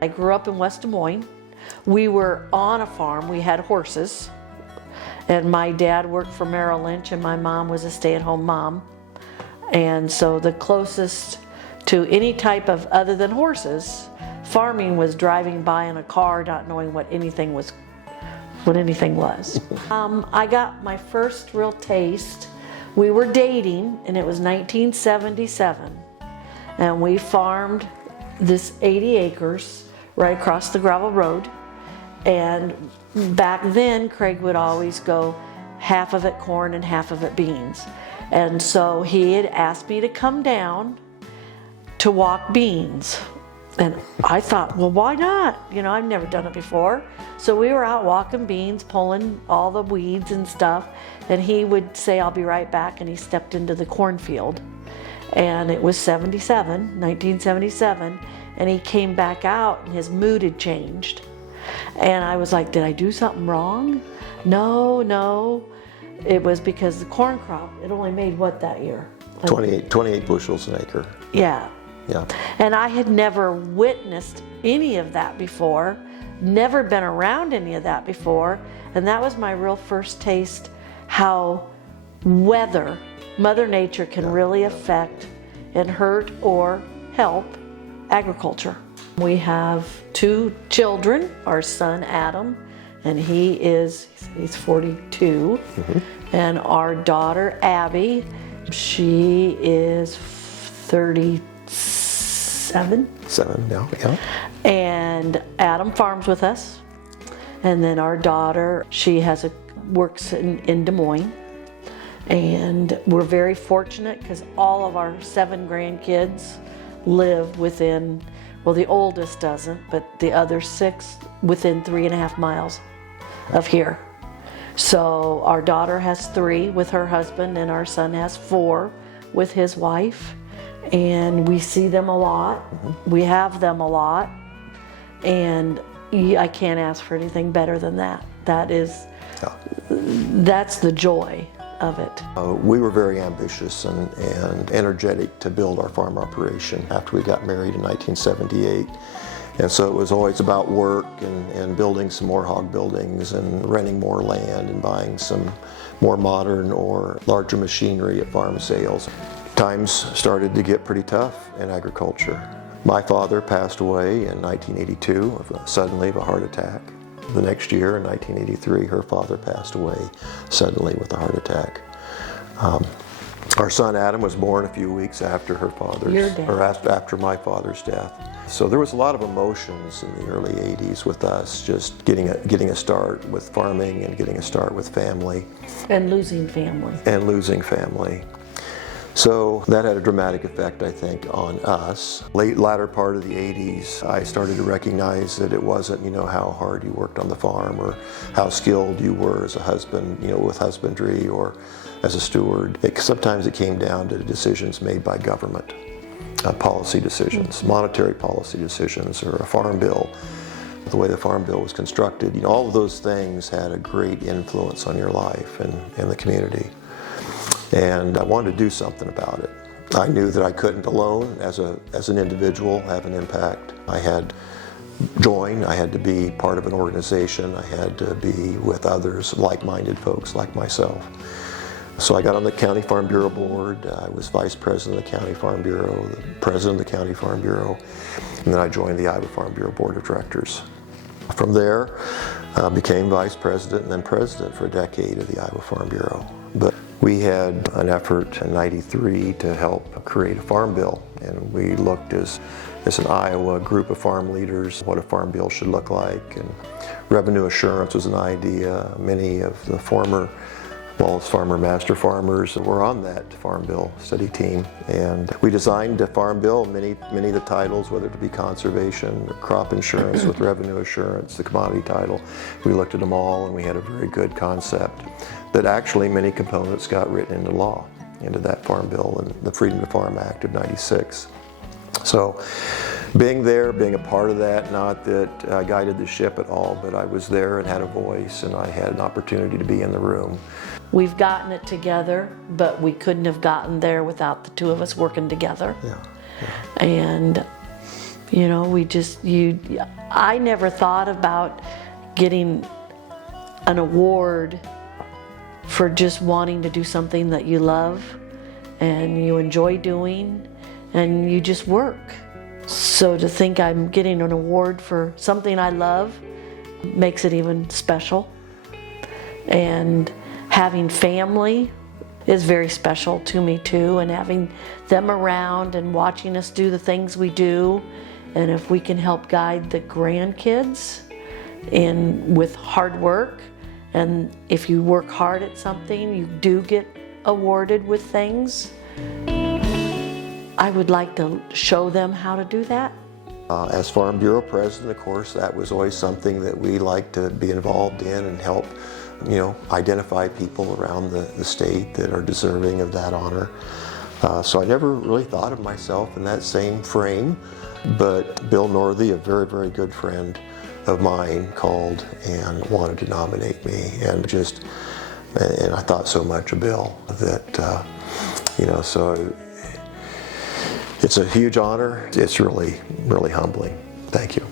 I grew up in West Des Moines. We were on a farm. We had horses. And my dad worked for Merrill Lynch and my mom was a stay-at-home mom. And so the closest to any type of, other than horses, farming was driving by in a car not knowing what anything was. I got my first real taste. We were dating and it was 1977. And we farmed this 80 acres right across the gravel road. And back then, Craig would always go half of it corn and half of it beans. And so he had asked me to come down to walk beans. And I thought, well, why not? You know, I've never done it before. So we were out walking beans, pulling all the weeds and stuff. And he would say, I'll be right back. And he stepped into the cornfield. And it was 1977. And he came back out and his mood had changed. And I was like, did I do something wrong? No. It was because the corn crop, it only made what that year? 28 bushels an acre. Yeah. And I had never witnessed any of that before, never been around any of that before. And that was my real first taste how weather, Mother Nature can really affect and hurt or help agriculture. We have 2 children, our son Adam, and he's 42, and our daughter Abby, she is 37. 7 now, yeah. And Adam farms with us, and then our daughter, she works in Des Moines, and we're very fortunate because all of our 7 grandkids live within, well, the oldest doesn't, but the other 6 within 3.5 miles of here. So our daughter has 3 with her husband and our son has 4 with his wife. And we see them a lot. We have them a lot. And I can't ask for anything better than that. That's the joy of it. We were very ambitious and energetic to build our farm operation after we got married in 1978. And so it was always about work and building some more hog buildings and renting more land and buying some more modern or larger machinery at farm sales. Times started to get pretty tough in agriculture. My father passed away in 1982 suddenly of a heart attack. The next year, in 1983, her father passed away suddenly with a heart attack. Our son Adam was born a few weeks after after my father's death. So there was a lot of emotions in the early 80s with us, just getting a start with farming and getting a start with family. And losing family. So that had a dramatic effect, I think, on us. Latter part of the 80s, I started to recognize that it wasn't, how hard you worked on the farm or how skilled you were as a husband, with husbandry or as a steward. Sometimes it came down to decisions made by government, policy decisions, monetary policy decisions, or a farm bill. The way the farm bill was constructed, all of those things had a great influence on your life and the community. And I wanted to do something about it. I knew that I couldn't alone, as an individual, have an impact. I had to be part of an organization. I had to be with others, like-minded folks like myself. So I got on the County Farm Bureau board. I was vice president of the County Farm Bureau, the president of the County Farm Bureau, and then I joined the Iowa Farm Bureau Board of Directors. From there, became vice president and then president for a decade of the Iowa Farm Bureau. But we had an effort in '93 to help create a farm bill, and we looked as an Iowa group of farm leaders what a farm bill should look like, and revenue assurance was an idea. Many of the former Wallace Farmer Master Farmers were on that farm bill study team, and we designed a farm bill, many of the titles, whether it be conservation or crop insurance with revenue assurance, the commodity title. We looked at them all and we had a very good concept that actually many components got written into law, into that farm bill and the Freedom to Farm Act of '96. So being there, being a part of that, not that I guided the ship at all, but I was there and had a voice and I had an opportunity to be in the room. We've gotten it together, but we couldn't have gotten there without the 2 of us working together. Yeah. And You know, I never thought about getting an award for just wanting to do something that you love and you enjoy doing and you just work. So to think I'm getting an award for something I love makes it even special. And having family is very special to me too, and having them around and watching us do the things we do. And if we can help guide the grandkids with hard work, and if you work hard at something, you do get awarded with things. I would like to show them how to do that. As Farm Bureau President, of course, that was always something that we like to be involved in and help, identify people around the state that are deserving of that honor. So I never really thought of myself in that same frame, but Bill Northey, a very, very good friend of mine, called and wanted to nominate me, and I thought so much of Bill that, so it's a huge honor. It's really, really humbling. Thank you.